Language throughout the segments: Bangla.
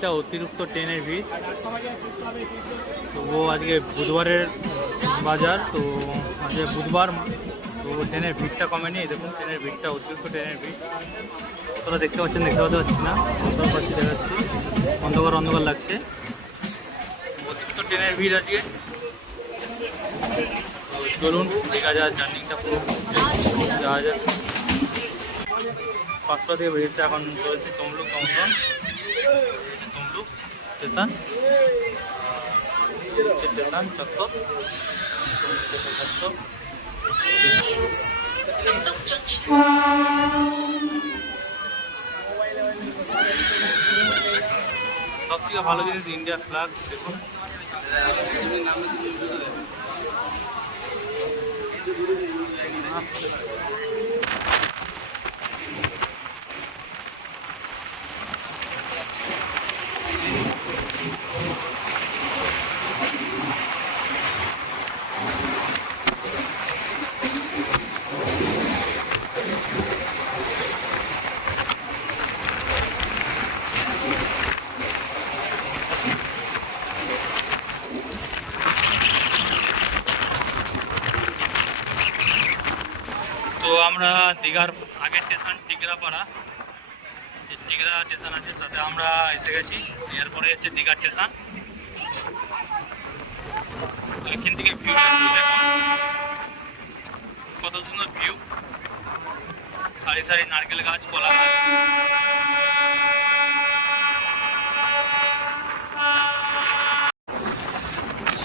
ভিড়টা অতিরিক্ত ট্রেনের ভিড়। তবুও আজকে বুধবারের বাজার, তো আজকে বুধবার, তো ট্রেনের ভিড়টা কমেনি। দেখুন ট্রেনের ভিড়টা অতিরিক্ত ট্রেনের ভিড়। তোরা দেখতে পাচ্ছেন, দেখতে পাচ্ছি না, অন্ধকার পাচ্ছি, দেখাচ্ছি অন্ধকার অন্ধকার লাগছে। অতিরিক্ত ট্রেনের ভিড় আজকে। চলুন দীঘা যাওয়ার জার্নিটা পুরো যাওয়া যাক। 5টা থেকে বেরিয়েছে, এখন চলছে Tamluk junction, Tamluk station, station চত্বর। সব থেকে ভালো জিনিস ইন্ডিয়া ফ্ল্যাগ দেখুন। তো আমরা দীঘার আগের স্টেশন টিকরাপাড়া, টিকরা স্টেশন আছে, তাতে আমরা এসে গেছি। এরপরে হচ্ছে দীঘা স্টেশন। এখান থেকে ভিউ দেখুন, কত সুন্দর ভিউ, সারি সারি নারকেল গাছ, কলা গাছ।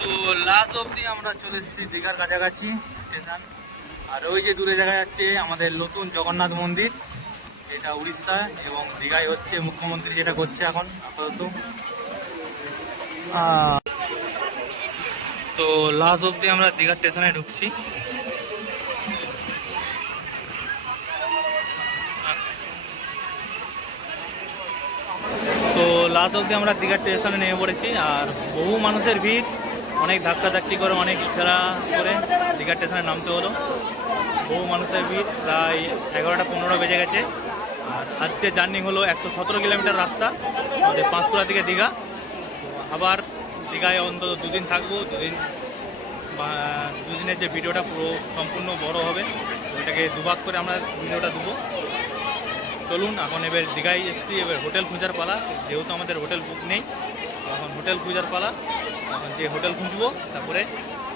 তো লাস্ট অবধি আমরা চলে এসেছি দীঘার কাছাকাছি স্টেশন। আর ওই যে দূরে দেখা যাচ্ছে আমাদের নতুন জগন্নাথ মন্দির, এটা উড়িষ্যা, এবং দীঘায় হচ্ছে মুখ্যমন্ত্রী যেটা করছে এখন আপাতত। তো লাস্ট অবধি আমরা দীঘা স্টেশনে ঢুকছি। তো লাস্ট অবধি আমরা দীঘা স্টেশনে নেমে পড়েছি। আর বহু মানুষের ভিড়, অনেক ধাক্কাধাক্কি করে, অনেক খেলা করে দীঘা স্টেশনে নামতে হলো। বহু মানুষের ভিড়, প্রায় 11টা 15 বেজে গেছে। আর আজকে জার্নি হলো 117 কিলোমিটার রাস্তা, আমাদের পাঁশকুড়া থেকে দীঘা। আবার দীঘায় অন্তত 2 দিন থাকবো। 2 দিনের যে ভিডিওটা পুরো সম্পূর্ণ বড় হবে, ওইটাকে দুভাগ করে আমরা ভিডিওটা দেবো। চলুন এখন এবার দীঘায় এসেছি, এবার হোটেল খোঁজার পালা। যেহেতু আমাদের হোটেল বুক নেই, এখন হোটেল খোঁজার পালা। এখন যে হোটেল খুঁজবো, তারপরে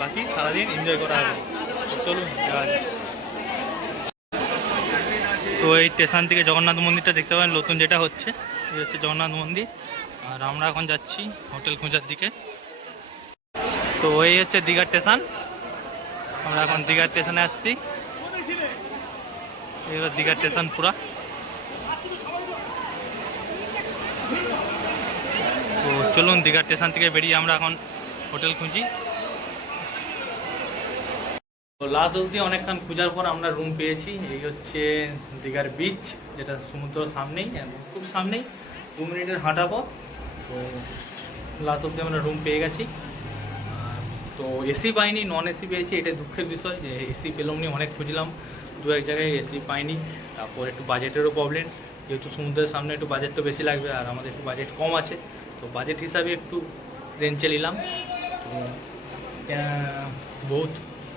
বাকি সারাদিন এনজয় করা হবে। চলুন যাওয়া যাক। তো এই স্টেশন থেকে জগন্নাথ মন্দিরটা দেখতে পাবেন, নতুন যেটা হচ্ছে, এই হচ্ছে জগন্নাথ মন্দির। আর আমরা এখন যাচ্ছি হোটেল খোঁজার দিকে। তো এই হচ্ছে দীঘা স্টেশন, আমরা এখন দীঘা স্টেশনে আসছি। এই হলো দীঘা স্টেশন পুরা। তো চলুন দীঘা স্টেশন থেকে বেরিয়ে আমরা এখন হোটেল খুঁজি। তো লাস্ট অবধি অনেকক্ষণ খোঁজার পর আমরা রুম পেয়েছি। এই হচ্ছে দীঘার বিচ, যেটা সমুদ্রের সামনেই, খুব সামনেই, 2 মিনিটের হাঁটা পথ। তো লাস্ট অবধি আমরা রুম পেয়ে গেছি। তো এসি পাইনি, নন এসি পেয়েছি, এটা দুঃখের বিষয় যে এসি পেলাম নি। অনেক খুঁজলাম, 2-1 জায়গায় এসি পাইনি। তারপর একটু বাজেটেরও প্রবলেম, যেহেতু সমুদ্রের সামনে একটু বাজেট তো বেশি লাগবে, আর আমাদের একটু বাজেট কম আছে। তো বাজেট হিসাবে একটু রেঞ্জে নিলাম। তো বহুত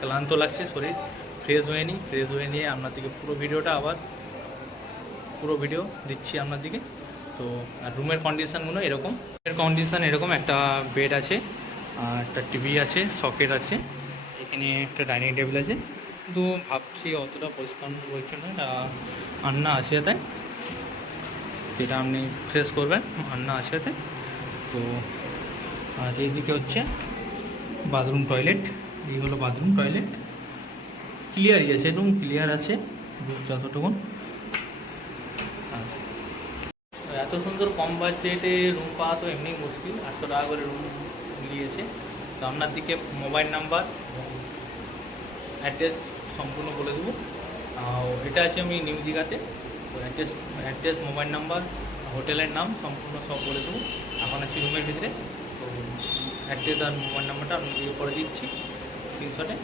ক্লান্ত লাগছে শরীর, ফ্রেশ হয়ে নিই। ফ্রেশ হয়ে নিয়ে আপনাদেরকে পুরো ভিডিও দিচ্ছি আপনাদেরকে। তো আর রুমের কন্ডিশনগুলো এরকম, এরকম একটা বেড আছে, আর একটা টিভি আছে, সকেট আছে, এখানে একটা ডাইনিং টেবিল আছে। কিন্তু ভাবছি অতটা পরিষ্কার পরিচ্ছন্ন না, আন্না আছে তাই, যেটা আপনি ফ্রেশ করবেন, আন্না আছে তাই। তো আর এইদিকে হচ্ছে বাথরুম টয়লেট, এই হলো বাথরুম টয়লেট। ক্লিয়ারই আছে, রুম ক্লিয়ার আছে যতটুকু। এত সুন্দর কম বাজেটে রুম পাওয়া তো এমনি মুশকিল। 800 টাকা করে রুম নিয়েছে। তো আপনার দিকে মোবাইল নাম্বার এবং অ্যাড্রেস সম্পূর্ণ বলে দেবো। এটা আছে আমি নিউ দীঘাতে। তো অ্যাড্রেস, মোবাইল নাম্বার, হোটেলের নাম সম্পূর্ণ সব বলে দেবো। এখন আছি রুমের ভিতরে। তো অ্যাড্রেস আর মোবাইল নাম্বারটা আমি দিয়ে করে দিচ্ছি স্ক্রিনশটে।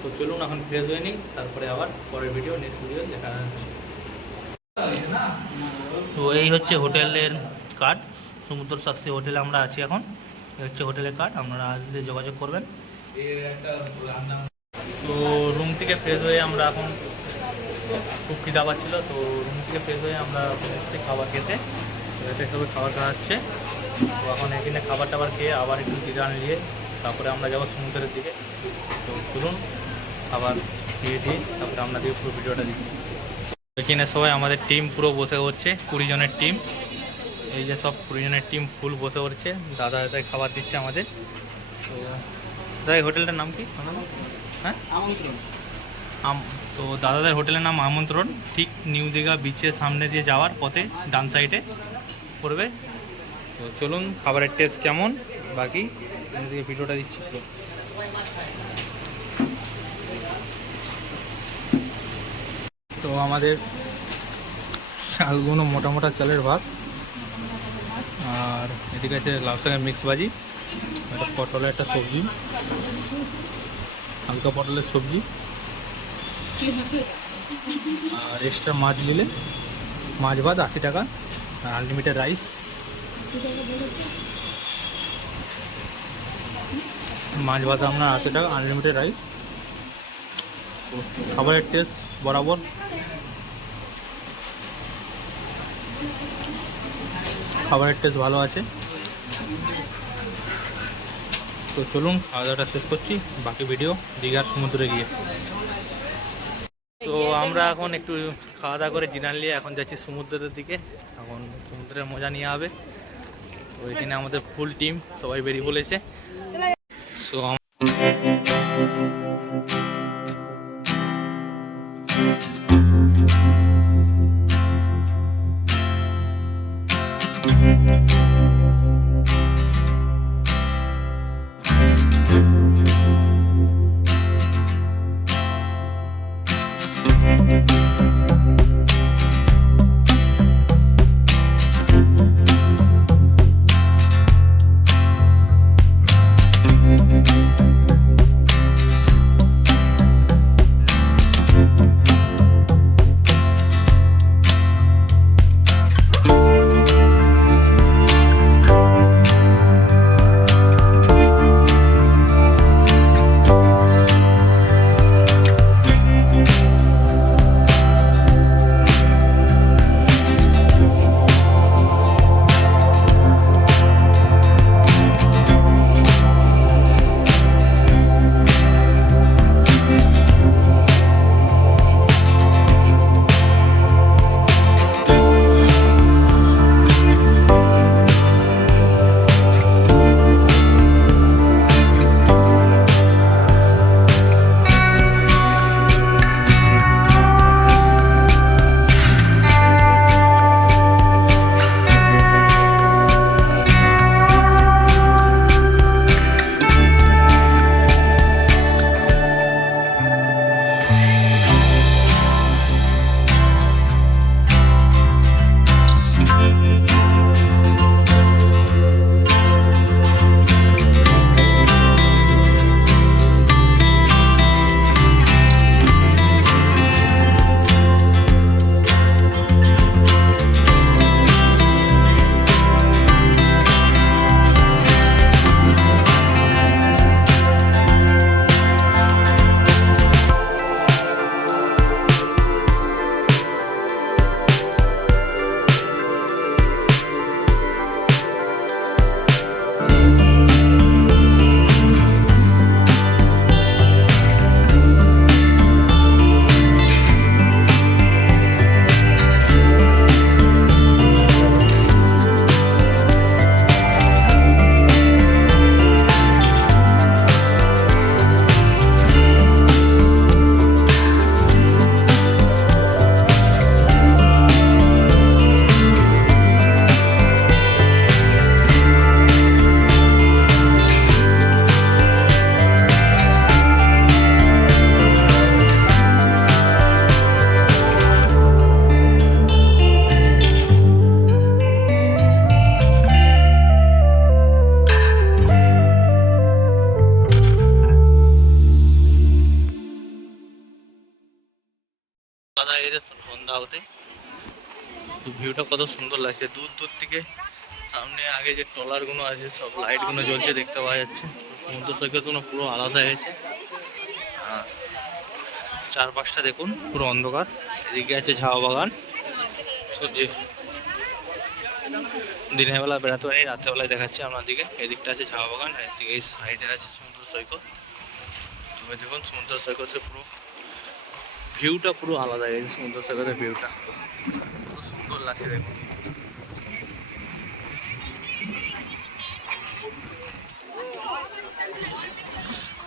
তো চলুন এখন ফ্রেশ হয়ে নিই, তারপরে আবার পরের ভিডিও, নেক্সট ভিডিও দেখা যাচ্ছে। তো এই হচ্ছে হোটেলের কার্ড, সমুদ্র সাক্ষী হোটেলে আমরা আছি এখন। এই হচ্ছে হোটেলের কার্ড, আপনারা আসলে যোগাযোগ করবেন। তো রুম থেকে ফ্রেশ হয়ে আমরা এখন, খুব খিদা পাচ্ছিল, তো রুম থেকে ফ্রেশ হয়ে আমরা এসেছি খাবার খেতে। এতে সবাই খাবার খাওয়াচ্ছে। তো এখন এখানে খাবার টাবার খেয়ে আবার একটু জিরান নিয়ে তারপরে আমরা যাবো সমুদ্রের দিকে। তো চলুন আবার দিয়ে তারপরে আপনাদের পুরো ভিডিওটা দিচ্ছি। এখানে সবাই আমাদের টিম পুরো বসে হচ্ছে, 20 জনের টিম। এই যে সব 20 জনের টিম ফুল বসে পড়ছে, দাদা দাদাই খাবার দিচ্ছে আমাদের। তো দাদা হোটেলটার নাম কি? হ্যাঁ, আমন্ত্রণ। তো দাদাদের হোটেলের নাম আমন্ত্রণ, ঠিক নিউ দীঘা বিচের সামনে দিয়ে যাওয়ার পথে ডান সাইডে পড়বে। তো চলুন খাবারের টেস্ট কেমন বাকি দিকে ভিডিওটা দিচ্ছি পুরো। তো আমাদের চালগুলো মোটা মোটা চালের ভাত, আর এদিকে আছে লাউ শাকের মিক্স ভাজি, একটা পটলের একটা সবজি, হালকা পটলের সবজি, আর এক্সট্রা মাছ নিলে মাছ ভাত 80 টাকা, আর আনলিমিটেড রাইস। মাছ ভাত আপনার 80 টাকা, আনলিমিটেড রাইস। খাবারের টেস্ট বরাবর, খাবারের টেস্ট ভালো আছে। তো চলুন খাওয়া দাওয়াটা শেষ করছি, বাকি ভিডিও দীঘার সমুদ্রে গিয়ে। তো আমরা এখন একটু খাওয়া দাওয়া করে জিরান নিয়ে এখন যাচ্ছি সমুদ্রের দিকে। এখন সমুদ্রের মজা নিয়ে হবে। তো এখানে আমাদের ফুল টিম সবাই বেরিয়ে পড়েছে। সো সন্ধ্যা হতে ভিউটা কত সুন্দর লাগছে দূর দূর থেকে। সামনে আগে যে ট্রলারগুলো আছে সব লাইটগুলো জ্বলছে দেখতে পাওয়া যাচ্ছে। সমুদ্র সৈকতগুলো পুরো আলাদা হয়েছে। চারপাশটা দেখুন পুরো অন্ধকার। এদিকে আছে ঝাউ বাগান। সূর্য দিনের বেলা বেড়াতে পারি, রাত্রেবেলায় দেখাচ্ছি আপনাদেরকে। এদিকটা আছে ঝাউ বাগান, এদিকে এই সাইডে আছে সমুদ্র সৈকত। তবে দেখুন সমুদ্র সৈকতের পুরো ভিউটা পুরো আলাদা হয়ে গেছে। সমুদ্র সৈকতের ভিউটা পুরো সুন্দর লাগছে দেখুন।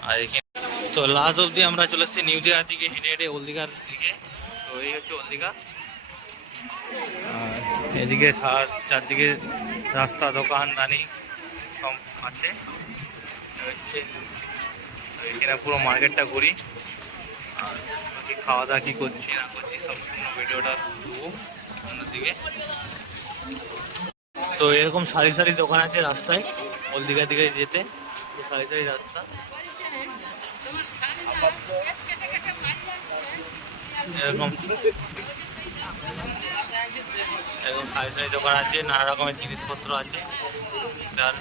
আর এখানে তো লাস্ট অবধি আমরা চলে এসেছি নিউ দীঘার দিকে, হেঁটে হেঁটে ওল্ড দীঘার দিকে। তো এই হচ্ছে ওল্ড দীঘা। আর এদিকে চারদিকে রাস্তা, দোকান দানি সব আছে। হচ্ছে এখানে পুরো মার্কেটটা ঘুরি। আর কি খাওয়া দাওয়া কী করছি না করছি সম্পূর্ণ ভিডিওটা দেবো অন্যদিকে। তো এরকম সারি সারি দোকান আছে রাস্তায় ওল্ড দীঘার দিকে যেতে। তো সারি সারি রাস্তা, এরকম এরকম সারি সারি দোকান আছে, নানা রকমের জিনিসপত্র আছে। তার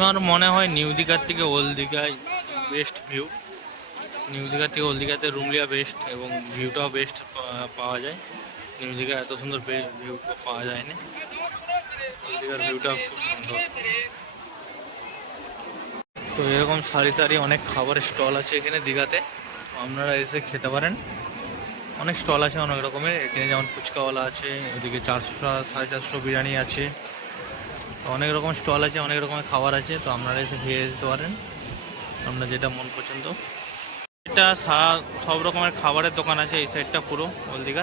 আমার মনে হয় নিউ দীঘার থেকে ওল্ড দীঘায় বেস্ট ভিউ। নিউ দীঘার থেকে ওল্ড দীঘাতে রুম লিয়া বেস্ট এবং ভিউটাও বেস্ট পাওয়া যায়। নিউ দীঘা এত সুন্দর ভিউ পাওয়া যায় না। ওল্ড দীঘার ভিউটা খুব সুন্দর। তো এরকম সারি সারি অনেক খাবারের স্টল আছে এখানে দীঘাতে, আপনারা এসে খেতে পারেন। অনেক স্টল আছে অনেক রকমের এখানে, যেমন ফুচকাওয়ালা আছে, ওদিকে 400 450 বিরিয়ানি আছে। অনেক রকম স্টল আছে, অনেক রকমের খাবার আছে। তো আপনারা এসে খেয়ে যেতে পারেন আপনার যেটা মন পছন্দ। এটা সব রকমের খাবারের দোকান আছে এই সাইডটা পুরো ওল্ড দীঘা।